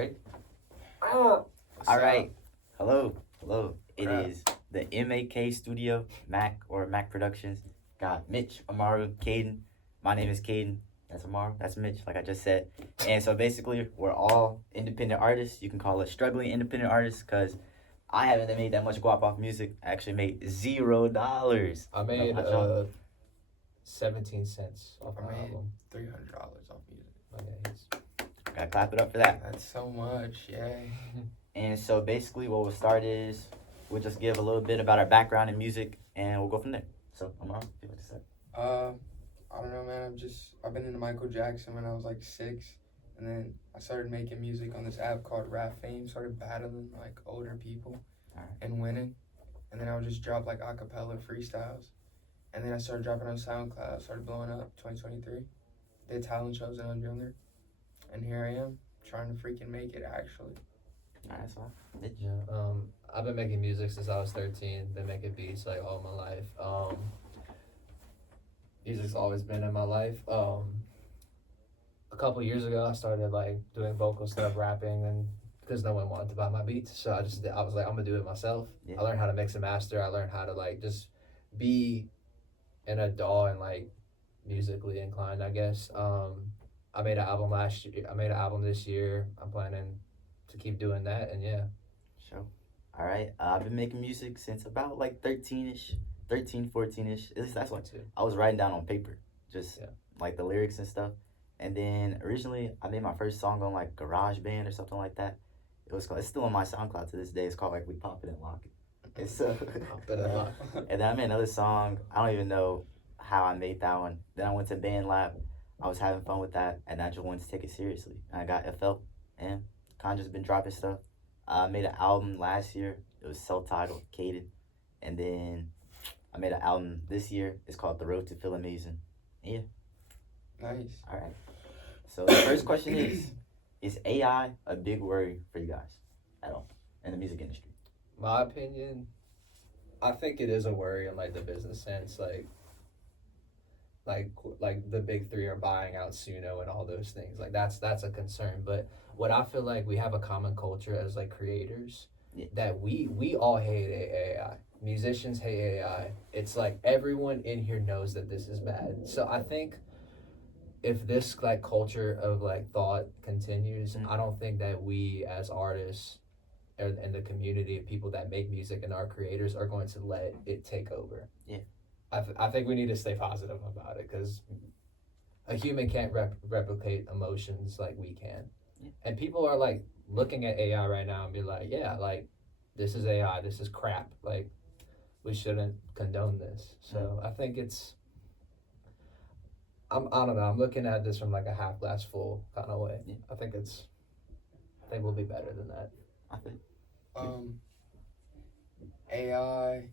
Ready? All right. Hello. It is the MAK Studio, MAK Productions. Got Mitch, Amaru, Caden. My name is Caden. That's Amaru. That's Mitch, like I just said. And so basically, we're all independent artists. You can call us struggling independent artists because I haven't made that much guap off music. I actually made $0. I made 17 cents off my album. $300 off music. Gotta clap it up for that. That's so much, yay. And so basically what we'll start is we'll just give a little bit about our background in music and we'll go from there. So Amar, you want to start? I don't know, man. I've been into Michael Jackson when I was like 6, and then I started making music on this app called Rap Fame. Started battling like older people and winning, and then I would just drop like acapella freestyles, and then I started dropping on SoundCloud. Started blowing up 2023. Did talent shows when I was younger, and here I am trying to freaking make it actually. That's all. Yeah. I've been making music since I was 13. Been making beats like all my life. Music's always been in my life. A couple years ago, I started like doing vocal stuff, rapping, and because no one wanted to buy my beats, so I was like, I'm gonna do it myself. Yeah. I learned how to mix and master. I learned how to like just be in a DAW and like musically inclined, I guess. I made an album last year. I made an album this year. I'm planning to keep doing that, and yeah. Sure. All right. I've been making music since about like 13-ish, 13, 14-ish. At least that's what I was writing down on paper, just like the lyrics and stuff. And then originally I made my first song on like GarageBand or something like that. It's still on my SoundCloud to this day. It's called like We Pop It and Lock It. It's and then I made another song. I don't even know how I made that one. Then I went to Band Lab. I was having fun with that, and I just wanted to take it seriously. And I got FL, and kind of just been dropping stuff. I made an album last year. It was self-titled, Caden. And then I made an album this year. It's called The Road to Feel Amazing. Yeah. Nice. All right. So the first question is AI a big worry for you guys at all in the music industry? My opinion, I think it is a worry in like the business sense, like the big three are buying out Suno and all those things. Like that's a concern. But what I feel like we have a common culture as like creators that we all hate AI. Musicians hate AI. It's like everyone in here knows that this is bad. So I think if this like culture of like thought continues, I don't think that we as artists and the community of people that make music and our creators are going to let it take over. Yeah. I think we need to stay positive about it because a human can't replicate emotions like we can. Yeah. And people are like looking at AI right now and be like, yeah, like this is AI, this is crap. Like we shouldn't condone this. So I think I don't know. I'm looking at this from like a half glass full kind of way. Yeah. I think we'll be better than that. I think. AI.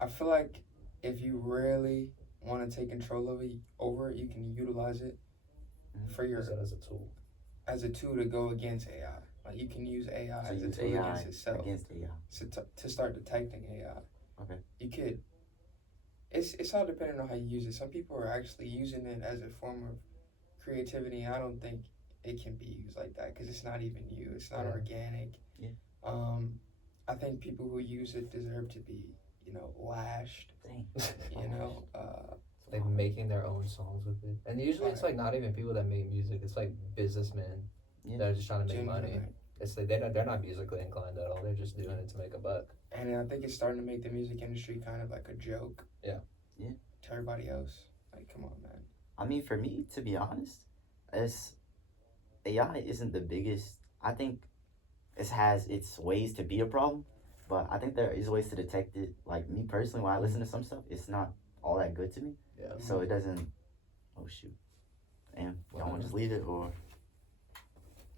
I feel like if you really want to take control over it, you can utilize it for your as a tool to go against AI. Like you can use AI as a tool against itself. Against AI. To start detecting AI. Okay. You could. It's all dependent on how you use it. Some people are actually using it as a form of creativity. I don't think it can be used like that because it's not even you. It's not organic. Yeah. I think people who use it deserve to be, lashed. Like making their own songs with it. And usually it's like not even people that make music. It's like businessmen that are just trying to make money. It's like they're not musically inclined at all. They're just doing it to make a buck. And I think it's starting to make the music industry kind of like a joke. Yeah. To everybody else. Like, come on, man. I mean, for me, to be honest, AI isn't the biggest. I think it has its ways to be a problem, but I think there is ways to detect it. Like me personally, when I listen to some stuff, it's not all that good to me. Yeah. So it doesn't. Oh shoot. And y'all want to just leave it or?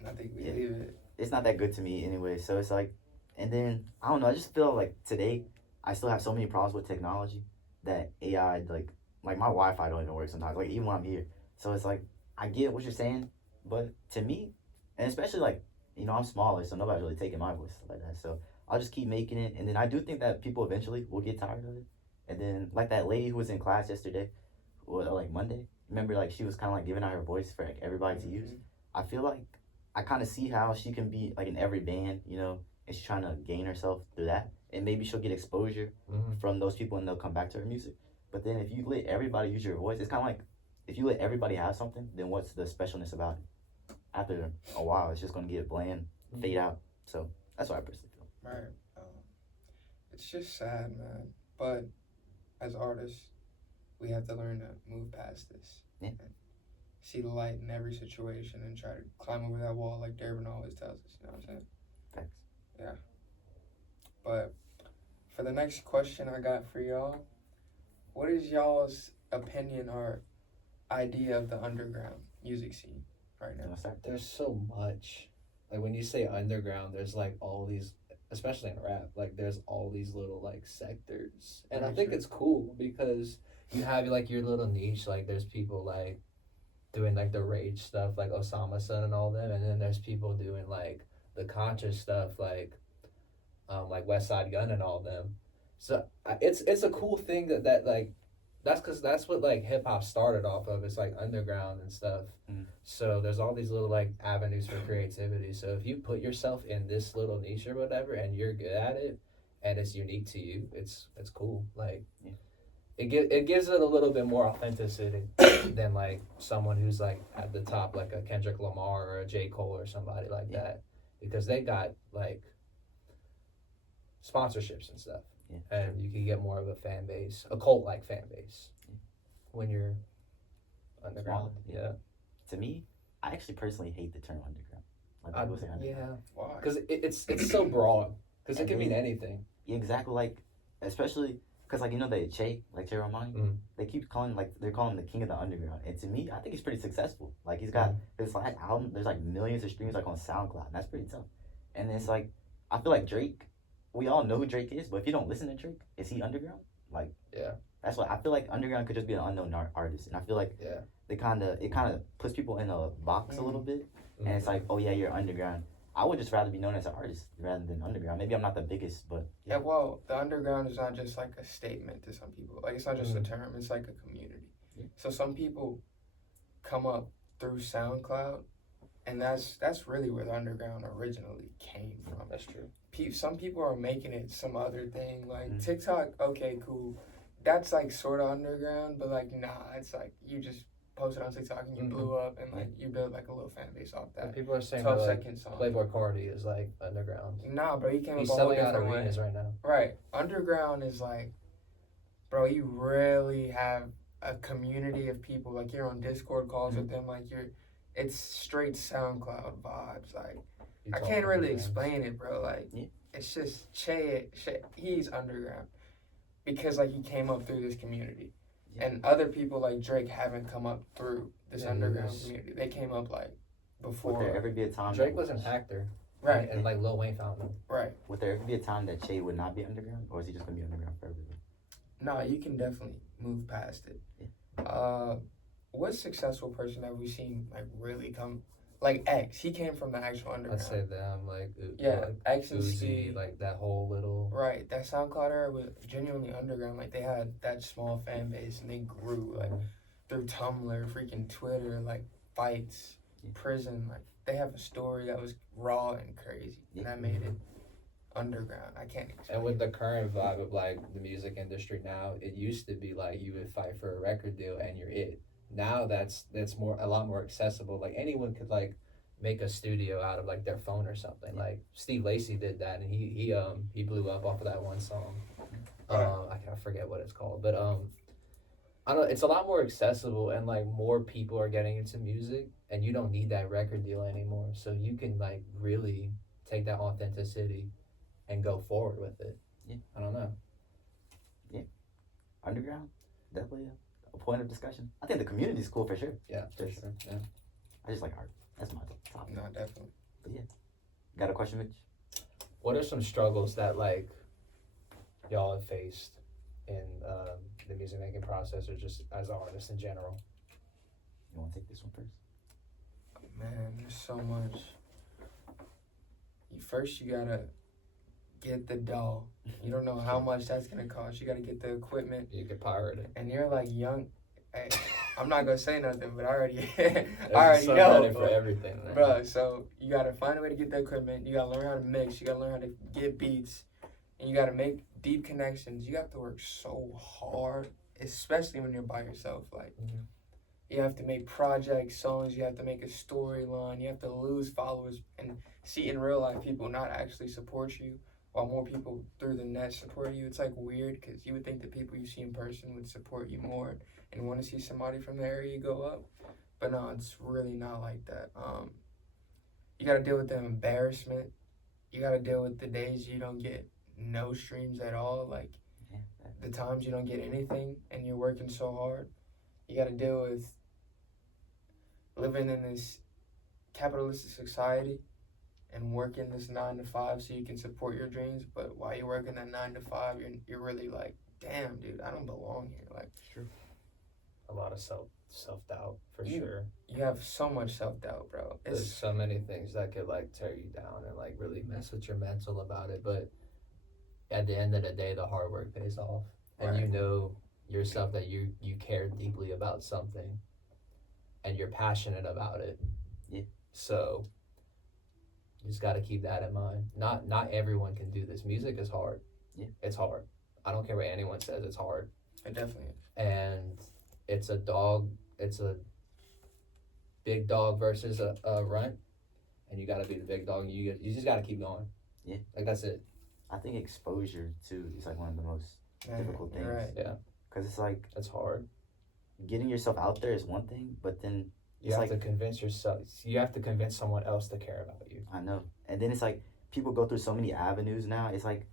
I think we leave it. It's not that good to me anyway. So it's like, and then I don't know. I just feel like today I still have so many problems with technology that AI like my Wi-Fi don't even work sometimes. Like even when I'm here. So it's like I get what you're saying, but to me, and especially like I'm smaller, so nobody's really taking my voice like that. So I'll just keep making it, and then I do think that people eventually will get tired of it. And then like that lady who was in class yesterday, or like Monday, remember like she was kind of like giving out her voice for like everybody to use. I feel like I kind of see how she can be like in every band, you know, and she's trying to gain herself through that, and maybe she'll get exposure from those people, and they'll come back to her music. But then if you let everybody use your voice, it's kind of like if you let everybody have something, then what's the specialness about it? After a while, it's just gonna get bland, fade out. So that's what I personally feel. Right. It's just sad, man. But as artists, we have to learn to move past this. Yeah. And see the light in every situation and try to climb over that wall like Darvin always tells us. You know what I'm saying? Thanks. Yeah. But for the next question I got for y'all, what is y'all's opinion or idea of the underground music scene right now? There's so much. Like when you say underground, there's like all these, especially in rap, like there's all these little like sectors. And I think it's cool because you have like your little niche, like there's people like doing like the rage stuff like Osama Son and all them, and then there's people doing like the conscious stuff like West Side Gun and all them. So it's a cool thing that like that's because that's what like hip hop started off of. It's like underground and stuff. So there's all these little like avenues for creativity. So if you put yourself in this little niche or whatever and you're good at it and it's unique to you, it's cool. Like it gives it a little bit more authenticity than like someone who's like at the top, like a Kendrick Lamar or a J. Cole or somebody like that, because they got like sponsorships and stuff, and you can get more of a fan base, a cult like fan base, when you're underground. To me, I actually personally hate the term underground. Like people say underground. Why? Because it's so broad. Because it can mean anything. Exactly, like especially. Because, like, you know, Che Romani, they keep calling, like, they're calling him the king of the underground. And to me, I think he's pretty successful. Like, he's got his last album, there's, like, millions of streams, like, on SoundCloud. And that's pretty tough. And it's, like, I feel like Drake, we all know who Drake is, but if you don't listen to Drake, is he underground? Like, that's what I feel like underground could just be an unknown artist. And I feel like it kind of puts people in a box a little bit. And it's like, oh, yeah, you're underground. I would just rather be known as an artist rather than underground. Maybe I'm not the biggest, but yeah. Well, the underground is not just like a statement to some people. Like it's not just a term. It's like a community. So some people come up through SoundCloud, and that's really where the underground originally came from. That's true. Some people are making it some other thing. Like TikTok, okay, cool. That's like sort of underground, but like nah, it's like you just posted on TikTok and you blew up and like you built like a little fan base off that. And people are saying 12-second song. Playboy Cardi is like underground. Nah, bro, he came He's up a whole selling out different arenas way. right now. Right, underground is like, bro, you really have a community of people. Like you're on Discord calls with them. Like it's straight SoundCloud vibes. Like I can't really explain it, bro. Like it's just Che. He's underground because like he came up through this community. And other people like Drake haven't come up through this underground community. They came up like before. Would there ever be a time Drake was an actor, right? And like Lil Wayne found him, right? Would there ever be a time that Che would not be underground, or is he just gonna be underground forever? No, you can definitely move past it. What successful person have we seen like really come? Like X, he came from the actual underground. I'd say them, like X and Uzi, C, like that whole little that SoundCloud era was genuinely underground. Like they had that small fan base and they grew like through Tumblr, freaking Twitter, like fights, prison. Like they have a story that was raw and crazy, and that made it underground. I can't explain. And with the current vibe of like the music industry now, it used to be like you would fight for a record deal and you're it. Now that's a lot more accessible. Like anyone could like make a studio out of like their phone or something. Like Steve Lacy did that, and he blew up off of that one song. I can't forget what it's called, but I don't know. It's a lot more accessible, and like more people are getting into music, and you don't need that record deal anymore. So you can like really take that authenticity and go forward with it. I don't know. Underground, definitely a point of discussion. I think the community is cool for sure. Yeah, for sure. Yeah. I just like art. That's my topic. No, definitely. But got a question, Mitch? What are some struggles that like y'all have faced in the music making process, or just as artists in general? You want to take this one first? Man, there's so much. First, you gotta get the dough. You don't know how much that's gonna cost. You gotta get the equipment. You could pirate it. And you're like young. Hey, I'm not gonna say nothing, but I already know for bro. everything, man. Bro, so you gotta find a way to get the equipment. You gotta learn how to mix. You gotta learn how to get beats, and you gotta make deep connections. You have to work so hard, especially when you're by yourself. Like, you have to make projects, songs. You have to make a storyline. You have to lose followers and see in real life people not actually support you, while more people through the net support you. It's like weird because you would think the people you see in person would support you more and want to see somebody from the area go up. But no, it's really not like that. You got to deal with the embarrassment. You got to deal with the days you don't get no streams at all. Like, the times you don't get anything and you're working so hard. You got to deal with living in this capitalistic society and working this 9 to 5 so you can support your dreams. But while you're working that 9 to 5, you're really like, damn, dude, I don't belong here. Like, true. A lot of self-doubt for sure. You have so much self-doubt, bro. There's so many things that could like tear you down and like really mess with your mental about it. But at the end of the day, the hard work pays off, and you know yourself that you care deeply about something, and you're passionate about it. Yeah. So you just got to keep that in mind. Not everyone can do this. Music is hard. Yeah. It's hard. I don't care what anyone says. It's hard. It definitely is. And it's a big dog versus a runt, and you got to be the big dog. You just got to keep going. Yeah. Like, that's it. I think exposure too is like one of the most difficult things. Right. Yeah. Because it's like, it's hard. Getting yourself out there is one thing, but then you have to convince yourself. You have to convince someone else to care about you. I know. And then it's like people go through so many avenues now. It's like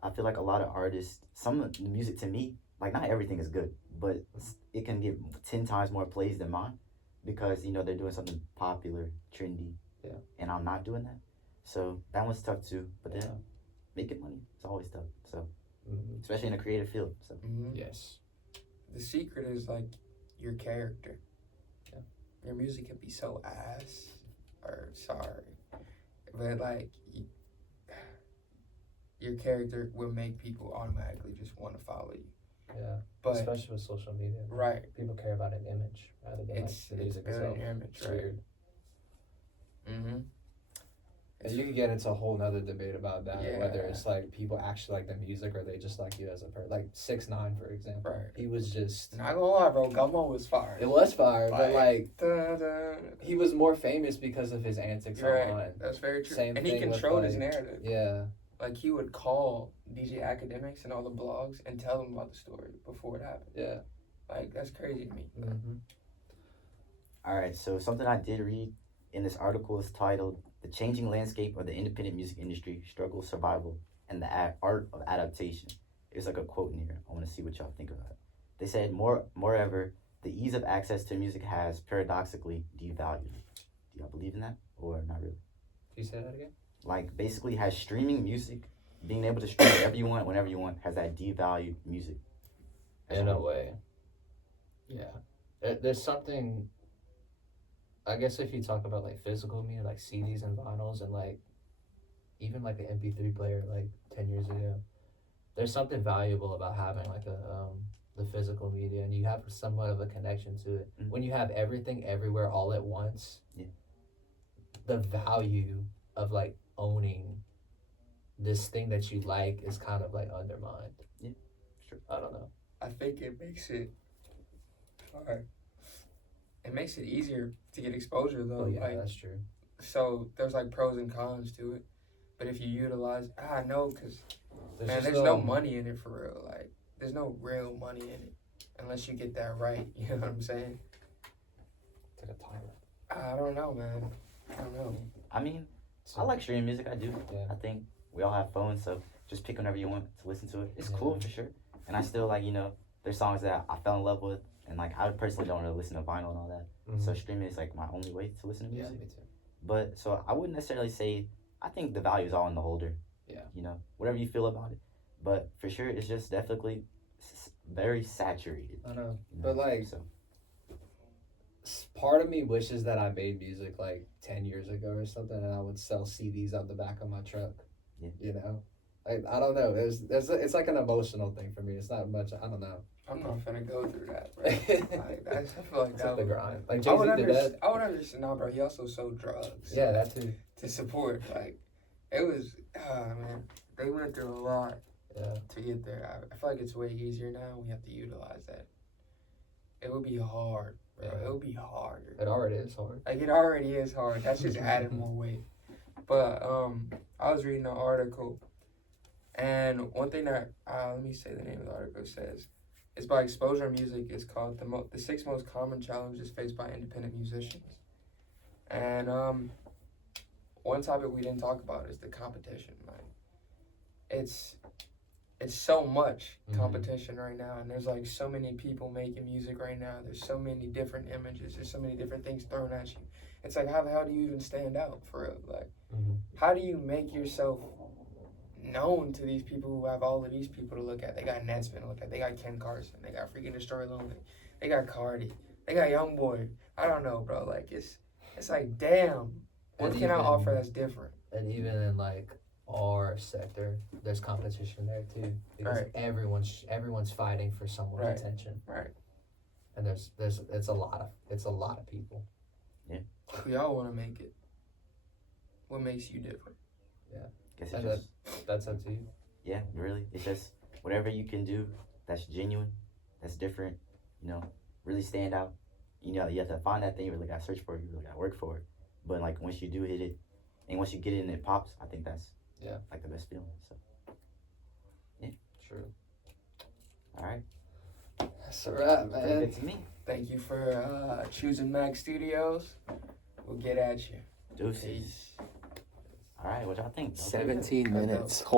I feel like a lot of artists, some of the music to me, like not everything is good, but it can get 10 times more plays than mine because, you know, they're doing something popular, trendy. Yeah. And I'm not doing that. So that one's tough too. But then making money, it's always tough. So especially in a creative field. So yes. The secret is like your character. Yeah. Your music can be so ass, or sorry, but like your character will make people automatically just want to follow you. Yeah, but especially with social media. Right. People care about an image rather than like the music itself. An image, it's right? Weird. And It's you can get into a whole nother debate about that, whether it's like people actually like the music or they just like you as a person. Like 6ix9ine, for example. Right. He was just. Not gonna lie, bro. Gummo was fire. It was fire, but like da. He was more famous because of his antics online. That's very true. Same and thing he controlled with, his narrative. Yeah. Like he would call DJ Academics and all the blogs and tell them about the story before it happened. Yeah. Like that's crazy to me. All right. So something I did read in this article is titled "The Changing Landscape of the Independent Music Industry: Struggle, Survival, and the Art of Adaptation." There's like a quote in here. I want to see what y'all think about it. They said, moreover, the ease of access to music has paradoxically devalued it. Do y'all believe in that or not really? Can you say that again? Like basically has streaming music, being able to stream whatever you want, whenever you want, has that devalued music? In a way. Yeah. There's something, I guess if you talk about like physical media, like CDs and vinyls and like even like the MP3 player like 10 years ago, there's something valuable about having like the physical media, and you have somewhat of a connection to it. Mm-hmm. When you have everything everywhere all at once, the value of like owning this thing that you like is kind of like undermined. Yeah, sure. I don't know. I think it makes it hard. It makes it easier to get exposure though. Oh yeah, like, that's true. So there's like pros and cons to it, but if you utilize, I know, because there's no money in it for real. Like there's no real money in it unless you get that right. You know what I'm saying? Take a timer. I don't know, man. I don't know. I mean, I like streaming music. I do. Yeah. I think we all have phones, so just pick whenever you want to listen to it. It's cool for sure. And I still like, you know, there's songs that I fell in love with, and like I personally don't really listen to vinyl and all that. Mm-hmm. So streaming is like my only way to listen to music. Yeah, me too. But so I wouldn't necessarily say, I think the value is all in the holder. Yeah. You know, whatever you feel about it. But for sure, it's just definitely very saturated. I know. You know? But like, so part of me wishes that I made music like 10 years ago or something, and I would sell CDs out the back of my truck. Yeah. You know? Like I don't know. It's like an emotional thing for me. It's not much. I don't know. I'm not finna go through that, bro. Like, I feel like It's that like the would, grind. Like Jay-Z did that. I would understand. No, bro. He also sold drugs. Yeah, that too. To support, like, it was. Man, they went through a lot. Yeah. To get there, I feel like it's way easier now. We have to utilize that. It would be hard, bro. Yeah. It would be harder. It already is hard. Like, it already is hard. That's just adding more weight. But I was reading an article, and one thing that let me say the name of the article says, it's by Exposure Music. It's called the 6 most common challenges faced by independent musicians. And one topic we didn't talk about is the competition. Like, it's so much competition right now, and there's like so many people making music right now. There's so many different images. There's so many different things thrown at you. It's like, how the hell do you even stand out for real? Like, how do you make yourself known to these people who have all of these people to look at? They got Netsman to look at. They got Ken Carson. They got freaking Destroy Lonely. They got Cardi. They got YoungBoy. I don't know, bro. Like, it's like, damn. What can I offer that's different? And even in like our sector, there's competition there too, because everyone's fighting for someone's attention. Right. And it's a lot of people. Yeah. We all want to make it. What makes you different? Yeah. Guess And it's just, that's up to you. yeah, really. It's just whatever you can do that's genuine, that's different, really stand out. You have to find that thing, you really got to search for it, you really got to work for it. But like once you do hit it, and once you get it and it pops, I think that's like the best feeling. So yeah. True. All right. That's a wrap, man. Good to me. Thank you for choosing MAK Studios. We'll get at you. Deuces. Peace. All right, what y'all think? 17 That's minutes. dope.